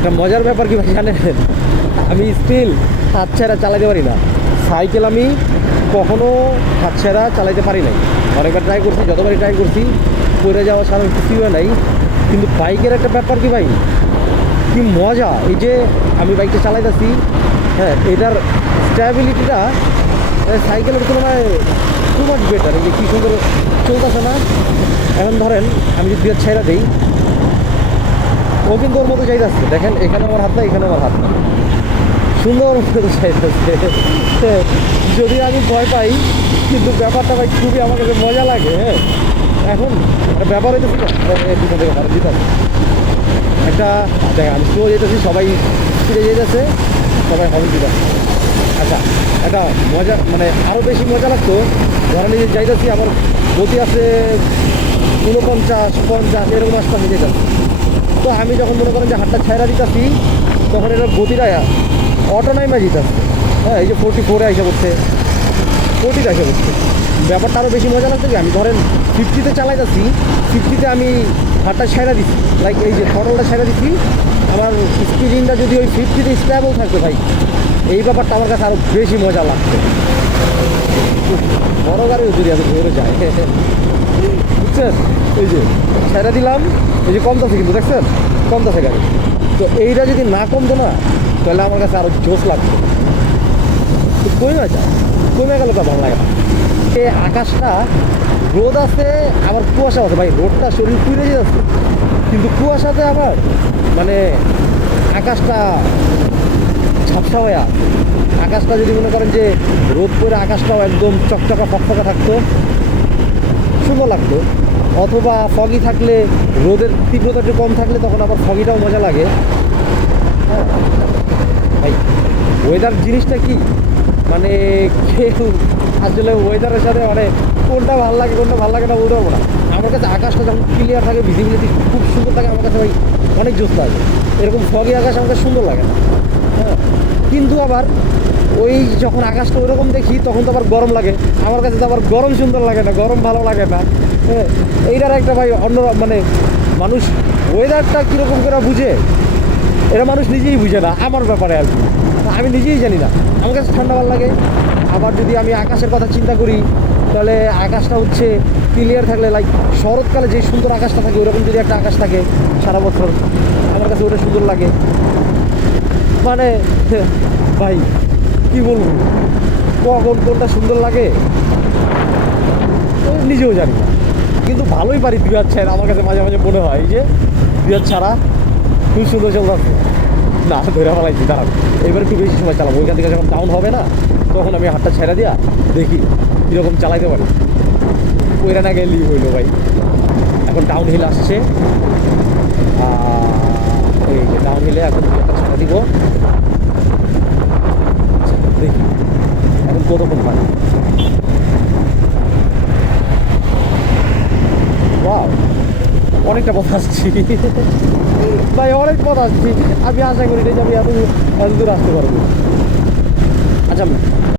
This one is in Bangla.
একটা মজার ব্যাপার কি ভাই জানেন, আমি স্টিল হাতছাড়া চালাতে পারি না। সাইকেল আমি কখনো হাতছাড়া চালাতে পারি নাই। অনেকবার ট্রাই করছি, যতবারই ট্রাই করছি পড়ে যাওয়া ছাড়া কিছুই হয় নাই। কিন্তু বাইকের একটা ব্যাপার কি ভাই, কি মজা! এই যে আমি বাইকটা চালাইতেছি, হ্যাঁ, এটার স্ট্যাবিলিটিটা সাইকেলের তুলনায় টু মাচ বেটার। এই যে কী সুন্দর চলতেছে না। এখন ধরেন আমি যদি দুই ছেড়া দিই, ও কিন্তু ওর মতো চাইতেছে। দেখেন এখানে আমার হাত না, এখানে আমার হাত না, সুন্দর মতো চাইতেছে। যদি আমি ভয় পাই, কিন্তু ব্যাপারটা ভাই খুবই আমার কাছে মজা লাগে। হ্যাঁ, এখন একটা ব্যাপার হইতেছে পিছন থেকে ভালো দিতে হবে একটা। দেখেন আমি স্লো যেতেছি, সবাই ফিরে যেতেছে, সবাই হর্ন দিতে। আচ্ছা, একটা মজা মানে আরও বেশি মজা লাগতো ধরেন এই যে যাইতেছি, আমার গতি আছে 49-50 এরকম আশপাশে যেতেছি। তো আমি যখন মনে করেন যে হাতটা ছাইড়া দিতেছি, তখন এটার গতিটা অটোনাইমা যেতেছে। হ্যাঁ, এই যে 44-এ এসে পড়ছে, 40-তে এসে পড়ছে। ব্যাপারটা আরও বেশি মজা লাগছে কি, আমি ধরেন 50-তে চালাইতেছি, 50-তে আমি হাতটা ছাইড়া দিচ্ছি, লাইক এই যে থ্রটলটা ছাইড়া দিচ্ছি, আমার স্পিডিংটা যদি ওই 50-তে স্টেবল থাকতো ভাই, এই ব্যাপারটা আমার কাছে আরও বেশি মজা লাগতো। বড় গাড়িও যদি আমি ধরে যায়, বুঝছেন? এই যে ছেড়ে দিলাম, এই যে কমতেছে, কিন্তু দেখছেন কমতেছে গাড়ি। তো এইটা যদি না কমতো না, তাহলে আমার কাছে আরও জোশ লাগতো। তো কমে যায়, কমে গেলে তো ভালো লাগে না। এই আকাশটা, রোদ আছে আবার কুয়াশা আছে ভাই, রোদটা শরীর পুড়ে যাচ্ছে, কিন্তু কুয়াশাতে আবার মানে আকাশটা ঝাপসা হয়ে আছে। আকাশটা যদি মনে করেন যে রোদ পরে আকাশটাও একদম চকচকা ফকফকা থাকতো, সুন্দর লাগতো। অথবা ফগি থাকলে, রোদের তীব্রতা একটু কম থাকলে, তখন আবার ফগিটাও মজা লাগে। হ্যাঁ ভাই, ওয়েদার জিনিসটা কি মানে কেউ আসলে ওয়েদারের সাথে মানে কোনটা ভালো লাগে কোনটা ভালো লাগে না বলতে পারবো না। আমার কাছে আকাশটা যখন ক্লিয়ার থাকে, ভিজিবিলিটি খুব সুন্দর থাকে, আমার কাছে ভাই অনেক জোশ লাগে। এরকম ফগি আকাশ আমার কাছে সুন্দর লাগে না। হ্যাঁ, কিন্তু আবার ওই যখন আকাশটা ওইরকম দেখি, তখন তো আবার গরম লাগে। আমার কাছে তো আবার গরম সুন্দর লাগে না, গরম ভালো লাগে না। হ্যাঁ, এইটার একটা ভাই অন্য মানে মানুষ ওয়েদারটা কীরকম করে বুঝে, এরা মানুষ নিজেই বুঝে না আমার ব্যাপারে আর কি। আমি নিজেই জানি না, আমার কাছে ঠান্ডা ভালো লাগে। আবার যদি আমি আকাশের কথা চিন্তা করি, তাহলে আকাশটা হচ্ছে ক্লিয়ার থাকলে, লাইক শরৎকালে যে সুন্দর আকাশটা থাকে, ওরকম যদি একটা আকাশ থাকে সারা বছর, আমার কাছে ওটা সুন্দর লাগে। মানে ভাই কি বলবো, কখন কোনটা সুন্দর লাগে নিজেও জানি না, কিন্তু ভালোই পারি দুই হাত ছাড়া। আমার কাছে মাঝে মাঝে মনে হয় যে দুই হাত ছাড়া খুব সুন্দর চলতে না, ধরে ফেলাইছি। দাঁড়ান, এবার একটু বেশি সময় চালাবো, ওইখান থেকে যখন ডাউন হবে না, তখন আমি হাতটা ছেড়ে দিয়া দেখি কীরকম চালাইতে পারি। ওইটা না গেলেই হইলো ভাই। এখন ডাউন হিল আসছে, এই যে ডাউন হিলে এখন হাতটা ছেড়ে দিব, দেখি এখন কতক্ষণ পারি। ওয়াও, অনেকটা পথ আসছি ভাই, অনেক পথ আসছি। আমি আশা করি যে আমি এত দূর আসতে পারবো। আচ্ছা,